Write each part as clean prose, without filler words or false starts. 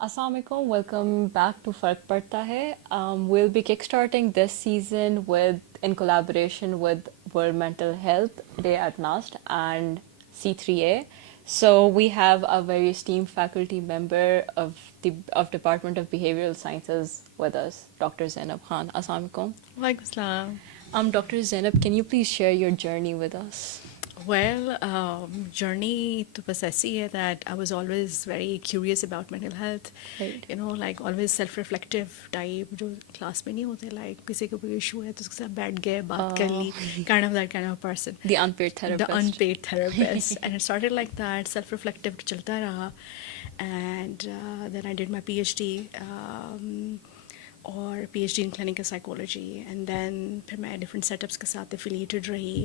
Assalamualaikum, welcome back to Fark Padta Hai. We'll be kickstarting this season in collaboration with World Mental Health Day at NAST and C3A. So we have a very esteemed faculty member of Department of Behavioral Sciences with us, Dr. Zainab Khan. Assalamualaikum. Walaikum salam. Dr. Zainab, can you please share your journey with us? Journey to بس ایسی ہے that I was always very curious about mental health. Right. Like always self-reflective type, جو class میں نہیں ہوتے, like کسی کو کوئی ایشو ہے تو اس کے ساتھ بیٹھ گئے, بات کر لی, that kind of person. The unpaid therapist. The unpaid therapist. And it started like that, self-reflective چلتا رہا. And then I did my PhD. اور P H D in clinical psychology. And then پھر میں ڈفرینٹ سیٹ اپس کے ساتھ affiliated رہی,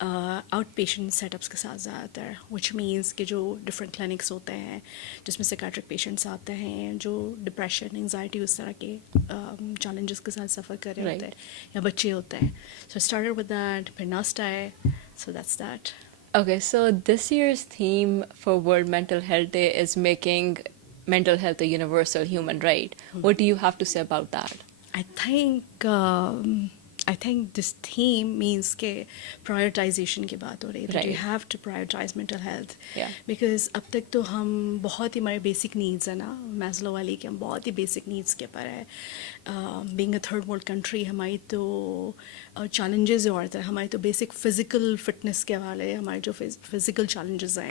out patient set ups کے ساتھ زیادہ تر, وچ مینس کہ جو ڈفرینٹ کلینکس ہوتے ہیں جس میں سائیکیٹرک پیشنٹس آتے ہیں جو ڈپریشن, انگزائٹی, اس طرح کے چیلنجز کے ساتھ سفر کر رہے ہوتے ہیں, یا بچے ہوتے ہیں. سو اسٹارٹڈ ود دیٹ, پھر نسٹ آئے. So that's that. Okay, so this year's theme for World Mental Health Day is making mental health a universal human right. What do you have to say about that? I think this theme means کہ prioritization کی بات ہو رہی ہے. That you have to prioritize mental health. Yeah. Because اب تک تو ہم بہت ہی ہمارے بیسک نیڈس ہیں نا, میزلو والی کہ ہم بہت ہی بیسک نیڈس کے پر ہے. Being a third world country, ہماری تو چیلنجز اور تھے, ہماری تو بیسک فزیکل فٹنس کے حوالے ہمارے جو فزیکل چیلنجز ہیں.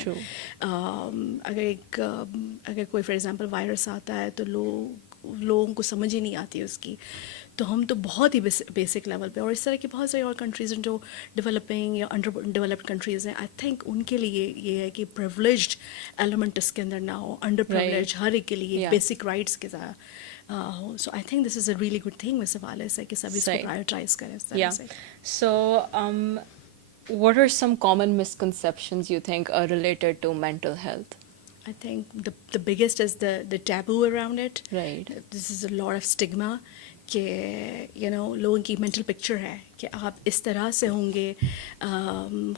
اگر کوئی فار ایگزامپل وائرس آتا ہے تو لوگوں کو سمجھ ہی نہیں آتی اس کی, تو ہم تو بہت ہی بیسک لیول پہ. اور اس طرح کی بہت ساری اور کنٹریز ہیں جو ڈیولپنگ یا انڈر ڈیولپڈ کنٹریز ہیں. آئی تھنک ان کے لیے یہ ہے کہ پریولیجڈ ایلیمنٹ اس کے اندر نہ ہو, انڈر پریولیج ہر ایک کے لیے بیسک رائٹس کے ساتھ ہو. So I think this is a really good thing اس حوالے سے کہ سبھی اس کو پرائیورٹائز کریں اس طرح سے. So, what are some common misconceptions you think are related to mental health? I think the biggest is the taboo around it. Right. This is a lot of stigma کہ لوگوں کی مینٹل پکچر ہے کہ آپ اس طرح سے ہوں گے,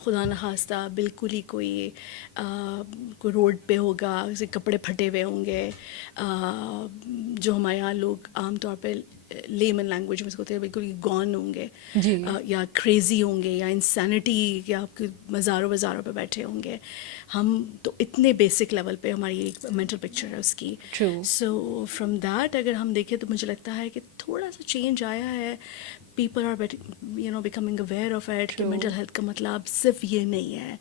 خدا نخواستہ بالکل ہی کوئی روڈ پہ ہوگا, کپڑے پھٹے ہوئے ہوں گے, جو ہمارے یہاں لوگ عام طور پہ لیمن لینگویج میں اس کو ہوتے ہیں بالکل گون ہوں گے, یا کریزی ہوں گے, یا انسینٹی, یا آپ کے مزاروں بازاروں پہ بیٹھے ہوں گے. ہم تو اتنے بیسک لیول پہ ہماری ایک مینٹل پکچر ہے اس کی. سو فرام دیٹ اگر ہم دیکھیں تو مجھے لگتا ہے کہ تھوڑا سا چینج آیا ہے. People are becoming aware of it کہ مینٹل ہیلتھ کا مطلب صرف یہ نہیں ہے.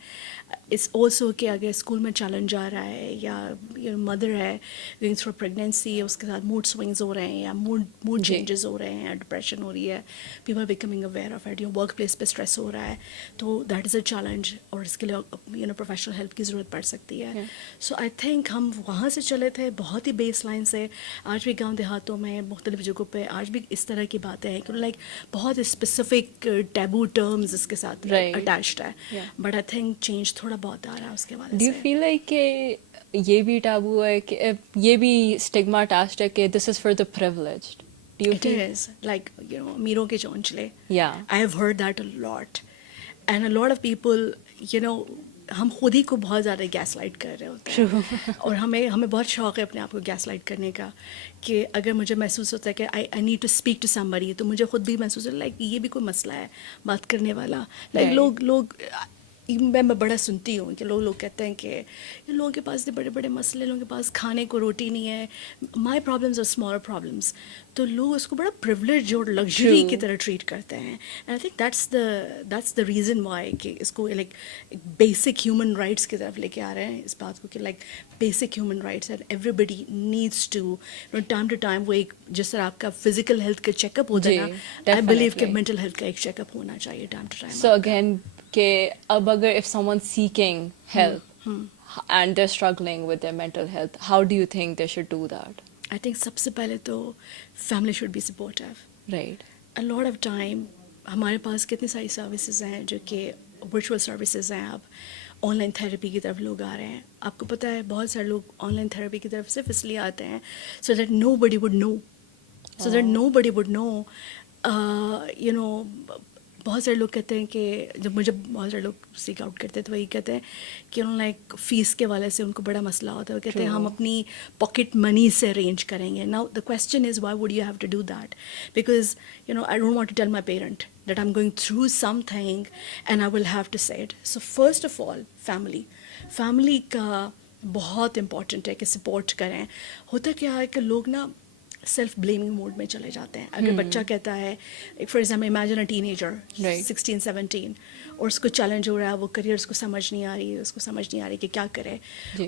اٹس آلسو کہ اگر اسکول میں چیلنج آ رہا ہے, یا مدر ہے گوئنگ تھرو پریگنینسی, اس کے ساتھ موڈ سوئنگز ہو رہے ہیں, یا موڈ چینجز ہو رہے ہیں, یا ڈپریشن ہو رہی ہے, people are becoming aware of it. یا ورک پلیس پہ اسٹریس ہو رہا ہے, تو دیٹ از اے چیلنج, اور اس کے لیے پروفیشنل ہیلپ کی ضرورت پڑ سکتی ہے. سو آئی تھنک ہم وہاں سے چلے تھے بہت ہی بیس لائن سے. آج بھی گاؤں دیہاتوں میں مختلف جگہوں پہ آج بھی اس طرح کی باتیں ہیں کہ لائک بہت اسپیسیفک ٹیبو ٹرمز اس کے ساتھ اٹیچڈ ہے. بٹ آئی تھنک چینج تھوڑا بہت آ رہا ہے اس کے بعد. ڈو یو فیل لائک کہ یہ بھی ٹیبو ہے, کہ یہ بھی اسٹگما اٹیچڈ ہے کہ this is for the privileged? It is like امیروں کے چونچلے. I have heard that a lot, and a lot of people ہم خود ہی کو بہت زیادہ گیس لائٹ کر رہے ہوتے ہیں. اور ہمیں بہت شوق ہے اپنے آپ کو گیس لائٹ کرنے کا, کہ اگر مجھے محسوس ہوتا ہے کہ I need to speak to somebody, تو مجھے خود بھی محسوس ہوتا ہے لائک یہ بھی کوئی مسئلہ ہے بات کرنے والا. لائک لوگ میں بڑا سنتی ہوں کہ لوگ کہتے ہیں کہ لوگوں کے پاس اتنے بڑے بڑے مسئلے, لوگوں کے پاس کھانے کو روٹی نہیں ہے, my problems are smaller problems. تو لوگ اس کو بڑا پریولیج اور لگژری کی طرح ٹریٹ کرتے ہیں. And I think that's the reason why کہ اس کو لائک بیسک ہیومن رائٹس کی طرف لے کے آ رہے ہیں اس بات کو, کہ like basic human rights and everybody needs to time to time. وہ ایک جس طرح آپ کا فزیکل ہیلتھ کا چیک اپ ہوتا ہے نا, آئی بلیو کہ مینٹل ہیلتھ کا ایک چیک اپ ہونا چاہیے time to time. So again کہ اب اگر if someone seeking help and they're struggling with their mental health, how do you think they should do that? I think سب سے پہلے تو family should be supportive. Right. A lot of time ہمارے پاس کتنی ساری services ہیں جو کہ virtual services ہیں. اب آن لائن تھیراپی کی طرف لوگ آ رہے ہیں. آپ کو پتہ ہے بہت سارے لوگ آن لائن تھیراپی کی طرف صرف اس لیے آتے ہیں so that nobody would know. बहुत सारे लोग कहते हैं कि जब मुझे बहुत सारे लोग सीक आउट करते हैं तो वही कहते हैं कि लाइक फ़ीस के वाले से उनको बड़ा मसला होता है. वो कहते हैं हम अपनी पॉकेट मनी से अरेंज करेंगे. Now the question is why would you have to do that? Because I don't want to tell my parent that I'm going through something and I will have to say it. So first of all, family का बहुत important है कि support करें. होता क्या है कि लोग ना सेल्फ ब्लेमिंग मोड में चले जाते हैं. अगर बच्चा कहता है, for example imagine a teenager 16-17 और उसको चैलेंज हो रहा है, वो करियर उसको समझ नहीं आ रही है, उसको समझ नहीं आ रही कि क्या करे,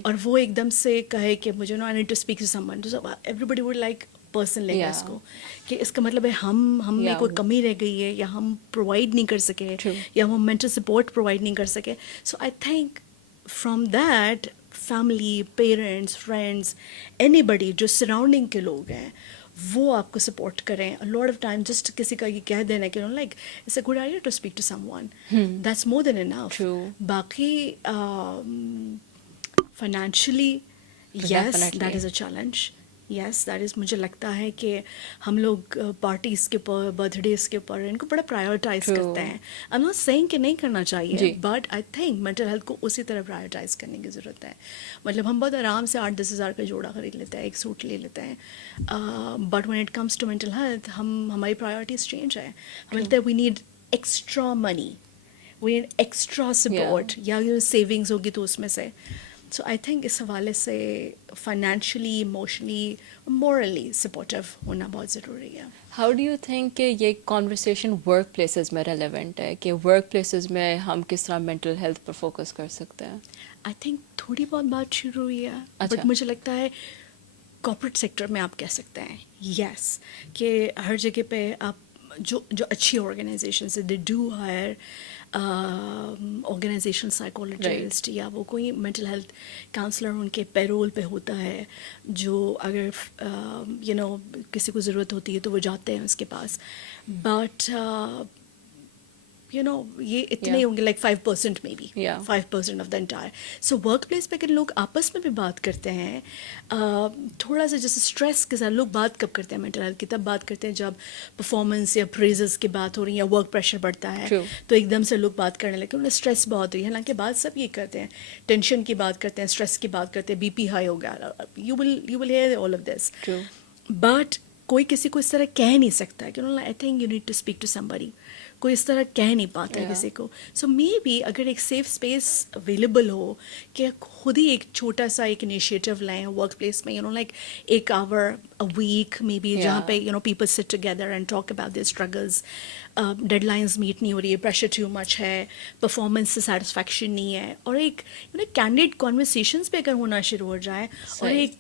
और वो एकदम से कहे कि मुझे I need to speak to someone, तो एवरीबडी वुड लाइक पर्सन लेगा इसको कि इसका मतलब है हम में कोई कमी रह गई है, या हम प्रोवाइड नहीं कर सके, या हम मेंटल सपोर्ट प्रोवाइड नहीं कर सके. So I think from that family, parents, friends, anybody जो सराउंडिंग के लोग हैं वो आपको सपोर्ट करें. A lot of time just किसी का ये कह देना कि like it's a good idea to speak to someone, that's more than enough. बाकी financially yes that is a challenge. Yes that is, मुझे लगता है कि हम लोग पार्टीज़ के ऊपर, बर्थडेज़ के ऊपर इनको बड़ा प्रायोरिटाइज करते हैं. आई एम नॉट सेइंग कि नहीं करना चाहिए, but I think mental health को उसी तरह प्रायोरिटाइज करने की ज़रूरत है. मतलब हम बहुत आराम से 8-10 हज़ार का जोड़ा खरीद लेते हैं, एक सूट ले लेते हैं, but when it comes to mental health हमारी प्रायोरिटीज़ चेंज है. हमें लगता है we need extra money, we need extra support, या सेविंग्स होगी तो उसमें से. सो आई थिंक इस हवाले से फाइनेंशियली, इमोशनली, मॉरली सपोर्टिव होना बहुत ज़रूरी है. हाउ डू यू थिंक कि ये कॉन्वर्सेशन वर्क प्लेसेस में रेलेवेंट है, कि वर्क प्लेसेस में हम किस तरह मेंटल हेल्थ पर फोकस कर सकते हैं? आई थिंक थोड़ी बहुत बात शुरू हुई है, बट मुझे लगता है कॉर्पोरेट सेक्टर में आप कह सकते हैं यस कि हर जगह पे आप जो अच्छी ऑर्गेनाइजेशन है, they do hire organisation psychologist, या वो कोई मेंटल हेल्थ काउंसलर उनके पेरोल पे होता है, जो अगर किसी को ज़रूरत होती है तो वो जाते हैं उसके पास. बट ये इतने होंगे like 5% may be, 5% of the entire. So work place पे अगर लोग आपस में भी बात करते हैं, थोड़ा सा जैसे स्ट्रेस के साथ लोग बात कब करते हैं मेंटल हेल्थ की, तब बात करते हैं जब परफॉर्मेंस या प्रेजेस की बात हो रही है, या वर्क प्रेशर बढ़ता है, तो एकदम से लोग बात करने लगे, उन्हें स्ट्रेस बहुत हुई है. हालांकि बात सब ये करते हैं, टेंशन की बात करते हैं, स्ट्रेस की बात करते हैं, बीपी हाई हो गया, you will hear all of this. But कोई किसी को इस तरह कह नहीं सकता है कि I think you need to speak to somebody. कोई इस तरह कह नहीं पाता है किसी को. सो मे बी अगर एक सेफ स्पेस अवेलेबल हो कि खुद ही एक छोटा सा एक इनिशिएटिव लें वर्क प्लेस में, like 1 hour a week maybe, जहाँ पे people sit together and talk about their struggles. Deadlines meet नहीं हो रही है, प्रेशर टू मच है, परफॉर्मेंस से सेटिस्फैक्शन नहीं है, और एक कैंडिड कॉन्वर्सेशंस पे अगर होना शुरू हो जाए, और एक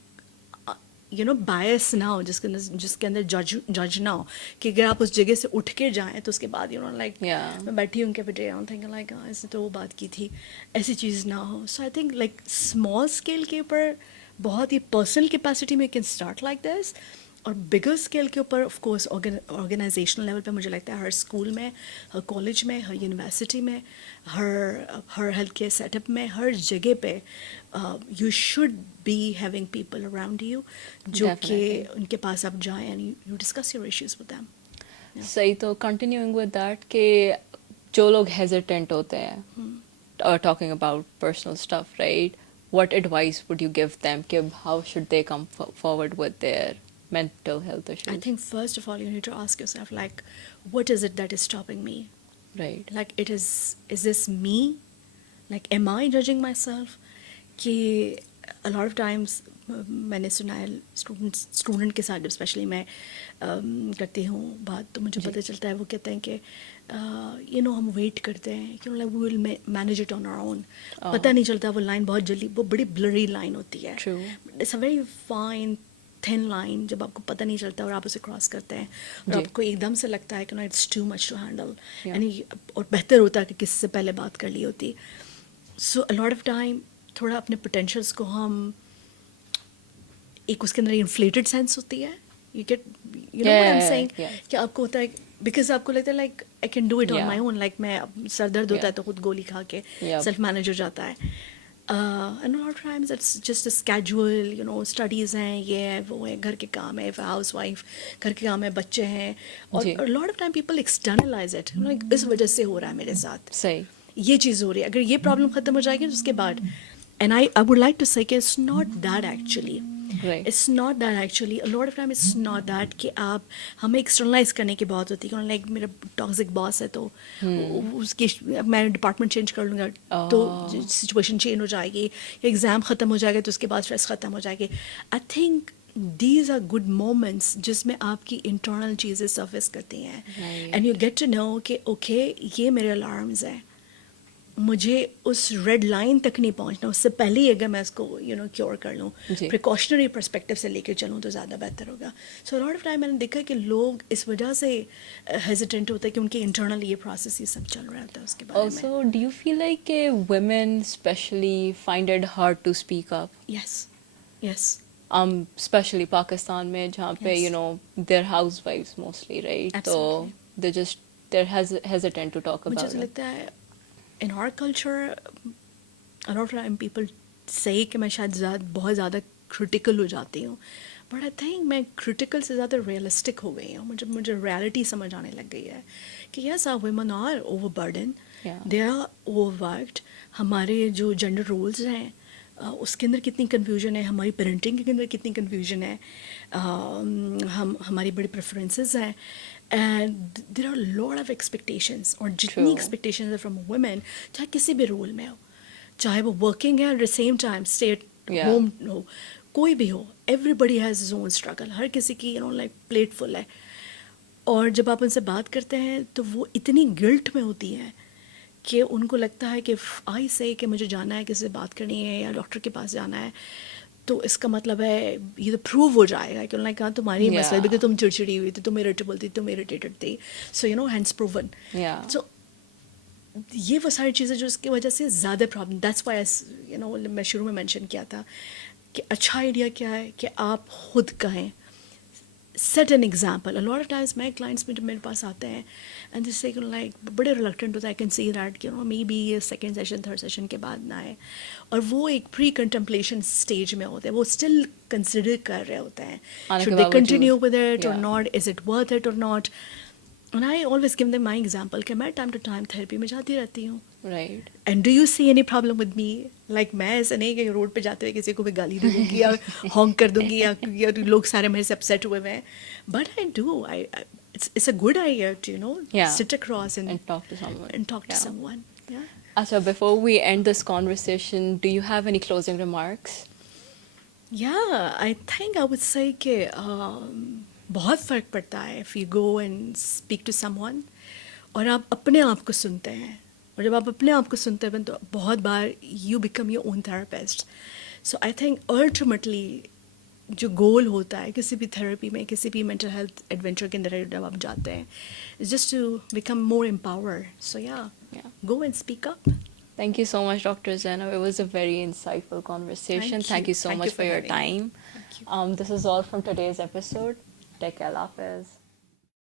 बायस ना हो, जिसके अंदर जज ना हो, कि अगर आप उस जगह से उठ के जाएं तो उसके बाद लाइक मैं बैठी हूँ कैफेटेरिया में थिंकिंग लाइक इसने तो वो बात की थी, ऐसी चीज़ ना हो. So I think like small scale के ऊपर बहुत ही पर्सनल कैपेसिटी में कैन स्टार्ट लाइक दिस, और बिगर स्केल के ऊपर ऑफ कोर्स ऑर्गेनाइजेशनल लेवल पे मुझे लगता है हर स्कूल में, हर कॉलेज में, हर यूनिवर्सिटी में, हर हेल्थ केयर सेटअप में, हर जगह पे you should be having people around you जो कि उनके पास आप जाएं and you discuss your issues with them. सही. तो कंटिन्यूइंग विद दैट, कि जो लोग हेजिटेंट होते हैं talking about personal stuff, right, what advice would you give them कि how should they come forward with their mental health issues? I think first of all you need to ask yourself, like, what is it that is stopping me? Right. Like, is this me? Like, am I judging myself? कि a lot of times मैंने सुना है student के साथ specially मैं करती हूँ बात, तो मुझे पता चलता है वो कहते हैं कि हम वेट करते हैं कि we will manage it on our own. पता नहीं चलता, वो लाइन बहुत जल्दी, वो बड़ी ब्लरी लाइन होती है. It's a very fine thin line, जब आपको पता नहीं चलता और आप उसे क्रॉस करते हैं, और आपको एकदम से लगता है कि it's too much to handle, यानी और बेहतर होता है कि किसी से पहले बात कर ली होती. सो अ लॉट ऑफ टाइम थोड़ा अपने पोटेंशियल्स को हम एक उसके अंदर इन्फ्लेटेड सेंस होती है, you get what I am saying, कि आपको होता है बिकॉज आपको लगता है like I can do it on my own, like मैं सर दर्द होता है तो खुद गोली खा के सेल्फ मैनेज हो जाता है. And a lot of times it's just a schedule, you know, studies हैं, ये है, वो है, घर के काम है, हाउस वाइफ, घर के काम है, बच्चे हैं, और जी। a lot of time people externalize it, like इस वजह से हो रहा है मेरे साथ, सही। ये चीज़ हो रही है, अगर ये प्रॉब्लम ख़त्म हो जाएगी तो उसके बाद, and I would like to say कि it's not that actually. Right. It's not that actually. A lot of time it's not that कि आप हमें एक्सटर्नलाइज करने की बात होती है, लाइक मेरा टॉक्सिक बॉस है तो उसकी मैं डिपार्टमेंट चेंज कर लूँगा तो सिचुएशन चेंज हो जाएगी, या एग्ज़ाम ख़त्म हो जाएगा तो उसके बाद स्ट्रेस ख़त्म हो जाएगी. I think these are good moments जिसमें आपकी इंटरनल चीज़ें सर्फेस करती हैं, Right. And you get to know कि ओके ये मेरे अलार्म्स हैं, मुझे उस रेड लाइन तक नहीं पहुंचना, उससे पहले ही अगर मैं इसको क्योर कर लूँ, जी। प्रिकॉशनरी पर्सपेक्टिव से लेकर चलूँ तो ज़्यादा बेहतर होगा. सो लॉट ऑफ टाइम मैंने देखा कि लोग इस वजह से हेजिटेंट होते हैं कि उनके इंटरनल ये प्रोसेस ये सब चल रहा होता है उसके बारे में. Also, do you feel like women especially find it hard to speak up? Yes yes Especially Pakistan में जहाँ पे Yes. they're housewives mostly, right? Absolutely. So they're hesitant to talk मुझे about तो it. लगता है in our culture a lot of time people say कि मैं शायद बहुत ज़्यादा क्रिटिकल हो जाती हूँ, बट आई थिंक मैं क्रिटिकल से ज़्यादा रियलिस्टिक हो गई हूँ. मुझे रियलिटी समझ आने लग गई है कि yes our women are over burden, Yeah. They are overworked. हमारे जो जेंडर रोल्स हैं उसके अंदर कितनी कन्फ्यूजन है, हमारी पेरेंटिंग के अंदर कितनी कन्फ्यूजन है, हमारी बड़ी प्रेफरेंसेस हैं, and there are lot of expectations, और जितनी True. एक्सपेक्टेशंस है फ्रॉम वुमेन, चाहे किसी भी रोल में हो, चाहे वो वर्किंग है at the same time stay at Yeah. Home हो, कोई भी हो, everybody has his own struggle, हर किसी की लाइक प्लेट फुल है. और जब आप उनसे बात करते हैं तो वो इतनी गिल्ट में होती हैं कि उनको लगता है कि आई से कि मुझे जाना है, किसी से बात करनी है या डॉक्टर के पास जाना है, तो इसका मतलब है ये तो प्रूव हो जाएगा कि उन्होंने कहा तुम्हारी Yeah. मसला है बिकॉज तुम चिड़चिड़ी हुई थी, तुम इरिटेबल थी, तुम इरिटेटेड थी, सो हैंड्स प्रूवन. Yeah. सो ये वो सारी चीज़ें जो इसकी वजह से ज़्यादा प्रॉब्लम, दैट्स वाई मैं शुरू में मेंशन किया था कि अच्छा आइडिया क्या है कि आप खुद कहें, set an example. A lot of times मैं क्लाइंट्स में जब मेरे पास आते हैं एंड दिस से लाइक बड़े रिलक्टेंट होता है, I can see that may be ये सेकेंड सेशन थर्ड सेशन के बाद ना आए, और वो एक प्री कंटेम्पलेशन स्टेज में होते हैं, वो स्टिल कंसिडर कर रहे होते हैं आने के शुड दे बावजूद. कंटिन्यू विद इट और Yeah. Not, is it worth it और not. And I always give them my example कि मैं टाइम टू टाइम थेरेपी में जाती रहती हूँ. Right. And do you see any problem with me? Like मैं ऐसा नहीं कि रोड पे जाते हुए किसी को भी गाली दे दूँगी या हॉन्क कर दूँगी या लोग सारे मेरे से अपसेट हुए हुए हैं, but I do, it's a good idea to Yeah. sit across And talk to someone. and talk to Yeah. someone. Yeah. Asha, before we end this conversation, do you have any closing remarks? Yeah, I think I would say कि बहुत फ़र्क पड़ता है if you go and speak to someone और आप अपने आप को सुनते हैं, और जब आप अपने आप को सुनते हैं तो बहुत बार you become your own therapist. So I think ultimately जो गोल होता है किसी भी थेरेपी में, किसी भी मेंटल हेल्थ एडवेंचर के अंदर जब आप जाते हैं, is just to become more empowered. So yeah, go and speak up. Thank you so much, Dr. Zainab. It was a very insightful conversation. Thank you so Thank much you for for your having me. time. Thank you. This is all from today's episode. Take care, Allah Hafiz.